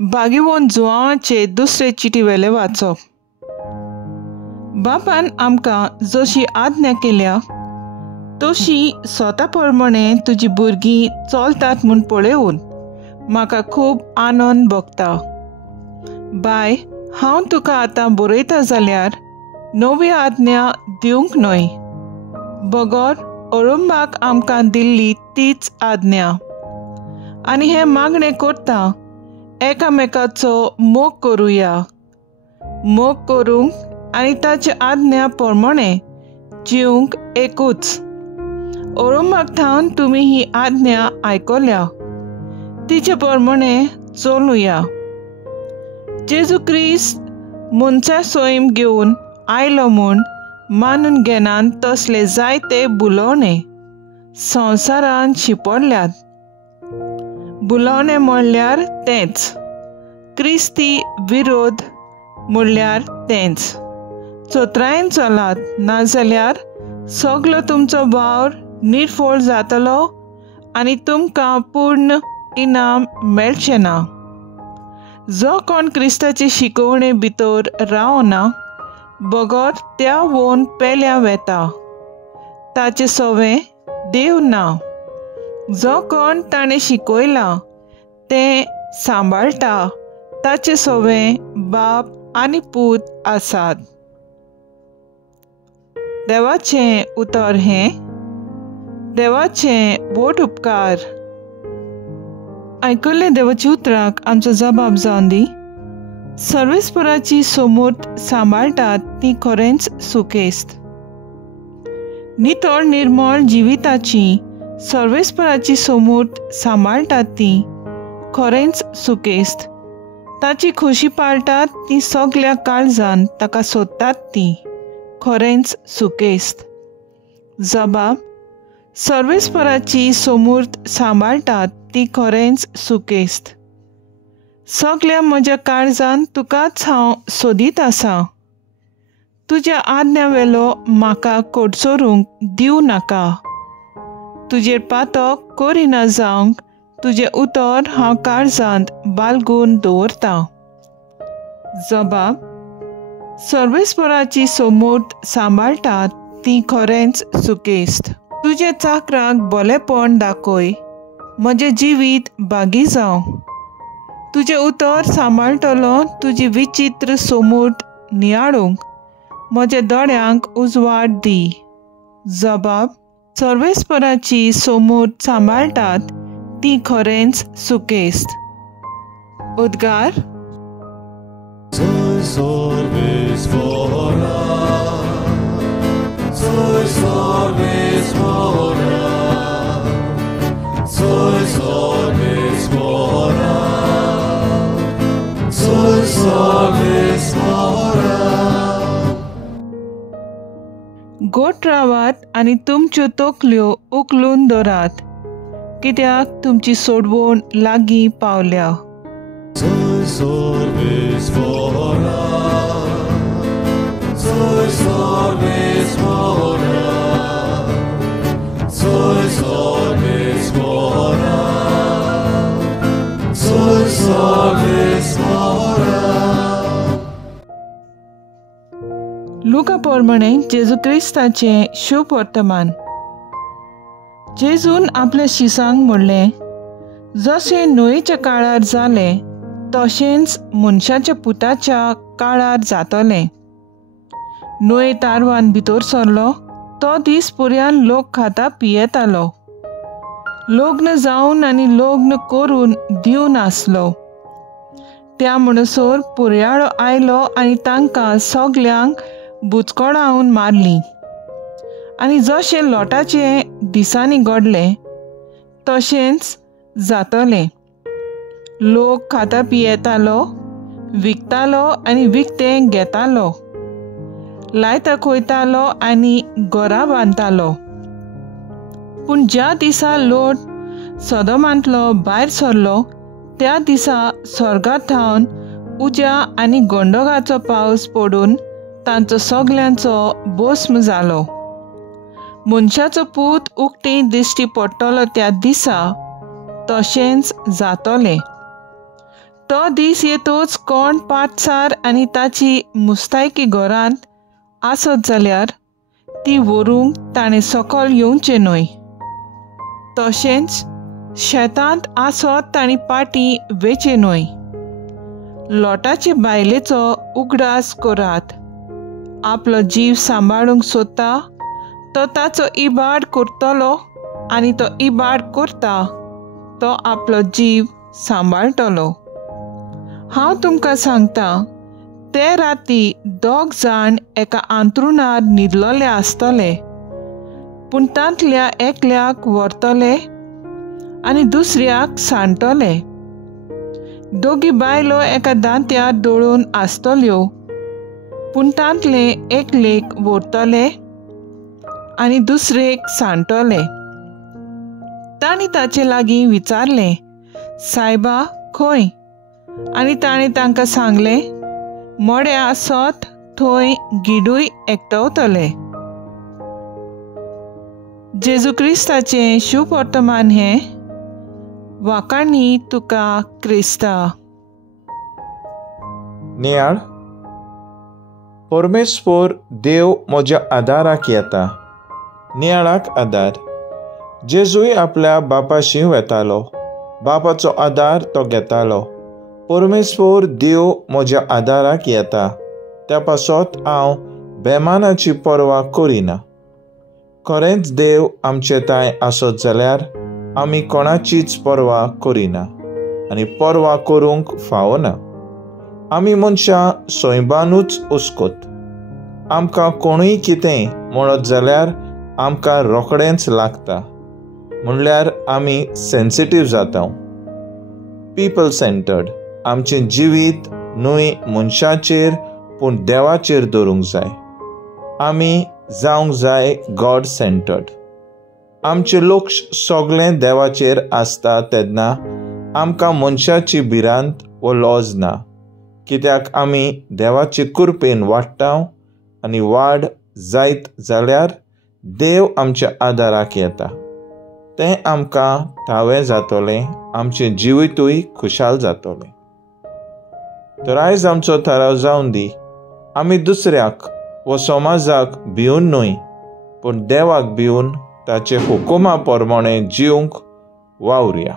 बागीवोन जुआवाचे दुसरे चिटीवेले वाचप। बापान आमकां जशी आज्ञा केल्या तशी स्वता प्रमाणे तुजी भुरगीं चलतात म्हूण पळयोवन म्हाका खूब आनंद भोगता। बाय, हांव तुका आतां बरयता जाल्यार नवी आज्ञा दिवंक न्हय, बगर अरुंबाक आमकां दिल्ली तीच आज्ञा। आनी हें मागणें करता, एकामेकाचो मोग करुया। मोग करूंक आनी ताचे आज्ञा प्रमाणे जिवंक एकूच। अरुंबाक ठावन तुमी ही आज्ञा आयकल्या, तिचे प्रमाणे चलुया। जेजू क्रिस्त मनशा सोयम घेवन आयलो म्हूण मानून घेनात तसले जायते बुलोवणे संवसारांत शिंपडल्यात। बुलोवणे म्हणल्यार तेंच, क्रिस्ती विरोध म्हणल्यार तेंच। चोत्रायन चलात, नाजाल्यार सगलो तुमचो वावर निर्फळ जातलो आनी तुमकां पूर्ण इनाम मेळचें ना। जो कोण क्रिस्ताचे शिकवणे भितर रावना, बगर त्या वोन पेल्या वेता, ताचे सवें देव ना। जो कोण ताणें शिकयलां तें सांबाळटा, ताचे सवें बाप आनी पूत आसात। देवाचें उतर हें, देवाचें बोट उपकार। आयकल्ले देवाचे उतराक आमचो जबाब जावन दी। सर्वेस्पराची समूर्त सांबाळटात ती खरेंच सुकेस्त। नितळ निर्मळ जिविताची सर्वेस्पराची समूर्त सांबाळटात ती खरेंच सुकेस्त। ताची खोशी पाळटात ती सगल्या काळजान ताका सोदतात ती खरेंच सुकेस्त। जबाब, सर्वेस्पराची समूर्त सांबाळटात ती खरेंच सुकेस्त। सगल्या म्हज्या काळजान तुकाच हांव सोदीत आसां। तुज्या आज्ञावेलो म्हाका कोडसरूंक दिवं नाका। तुजेर पातक करिना जावंक तुजें उतर हांव काळजांत बाळगून दवरतां। जबाब, सर्वेस्पराची समूर्त सांबाळटात ती खरेंच सुकेस्त। तुजे चाकराक भलेपण दाखय, म्हजें जिवीत बागी जावं। तुजें उतर सांबाळटलो तुजी विचित्र समूर्त नियाळूंक म्हज्या दोळ्यांक उजवाड दी। जबाब, सर्वेस्पराची समूर्त सांबाळटात ती खरेंच सुकेस्त। उद्गार, गोठ रावात आनी तुमच्यो तकल्यो उखलून दवरात, कित्याक तुमची सोडवण लागीं पावल्या। लुका प्रमाणे जेजू क्रिस्ताचें शुभ वर्तमान। जेजून आपल्या शिसांक म्हणलें, जशें नोएच्या काळार जालें तशेंच मनशाच्या पुताच्या काळार जातलें। नोए तारवान भितर सरलो, तो दीस पर्यान लोक खाता पियेतालो, लग्न जावन आनी लग्न करून दिवन आसलो। त्या म्हणसर पुर्याळो आयलो आनी तांकां सगल्यांक बुचकोडावन मारली। आनी जशें लोटाचे दिसांनी घडलें तशेंच जातलें। लोक खाता पियेतालो, विकतालो आनी विकतें घेतालो, लायता खोयतालो आनी घरां बांदतालो। पूण ज्या दिसा लोट सदोमांतलो भायर सरलो, त्या दिसा स्वर्गांत ठावन उज्या आनी गंडोगाचो पावस पडून तांचो सगल्यांचो भस्म जालो। मनशाचो पूत उक्ती दिश्टी पडटलो त्या दिसा तशेंच जातलें। तो दीस येतोच कोण पाटसार आनी ताची मुस्तायकी घरांत आसत जाल्यार ती व्हरूंक ताणें सकयल येवचें न्हय. तशेंच शेतांत आसत तांणी पाटी वेचे न्हय. लोटाचे बायलेचो उगडास करात. आपलो जीव सांबाळूंक सोदता तो ताचो इबाड करतलो आनी तो इबाड करता तो आपलो जीव सांबाळटलो. हांव तुमकां सांगता, ते राती 2 जाण एका अंथरुणार न्हिदलोले आसतले, पूण तांतल्या एकल्याक व्हरतले आनी दुसऱ्याक सांडटले. 2 बायलो एका दांत्यार दळून आसतल्यो, पूण तांतले एकलेक व्हरतले आनी दुसरेक सांडटले. तांणी ताचे लागीं विचारलें, सायबा खंय? आनी ताणें तांकां सांगलें, मडे आसत थंय गिडूय एकटवतले. जेजू क्रिस्ताचें शुभ वर्तमान हें. वाकाणी तुका क्रिस्ता. नियाळ. परमेस्वर देव म्हज्या आदाराक येता. नियाळाक आदार. जेजूय आपल्या बापाशी वेतालो. बापाचो आदार तो घेतालो. परमेस्वर देव म्हज्या आदाराक येता. त्या पासत हांव बेमानाची पर्वा करिना. खरेंच देव आमचे ताय आसत जाल्यार आमी कोणाचीच पर्वा करिना आनी पर्वा करूंक फावना. आमी मनशां सोयबानूच हुस्कोत. आमकां कोणूय कितेंय म्हणत जाल्यार आमकां रोखडेंच लागता. म्हणल्यार आमी सेन्सिटीव जाता. People centred. आमचें जिवीत न्हय मनशाचेर पूण देवाचेर दवरूंक जाय. आमी जावंक जाय गॉड सेंटर्ड. आमचें लक्ष सगळें देवाचेर आसता तेन्ना आमकां मनशाची भिरांत वो लॉज ना. कित्याक आमी देवाचे कृपेन वाडटा आनी वाड जायत जाल्यार देव आमच्या आदाराक येता. तें आमकां थावें जातलें. आमचें जिवीतूय खुशाल जातलें. तर आयज आमचो थाराव जावन दी. आमी दुसऱ्याक वो समाजाक भिवन न्हय पूण देवाक भिवन ताचे हुकुमा प्रमाणें जिवंक वावुरया.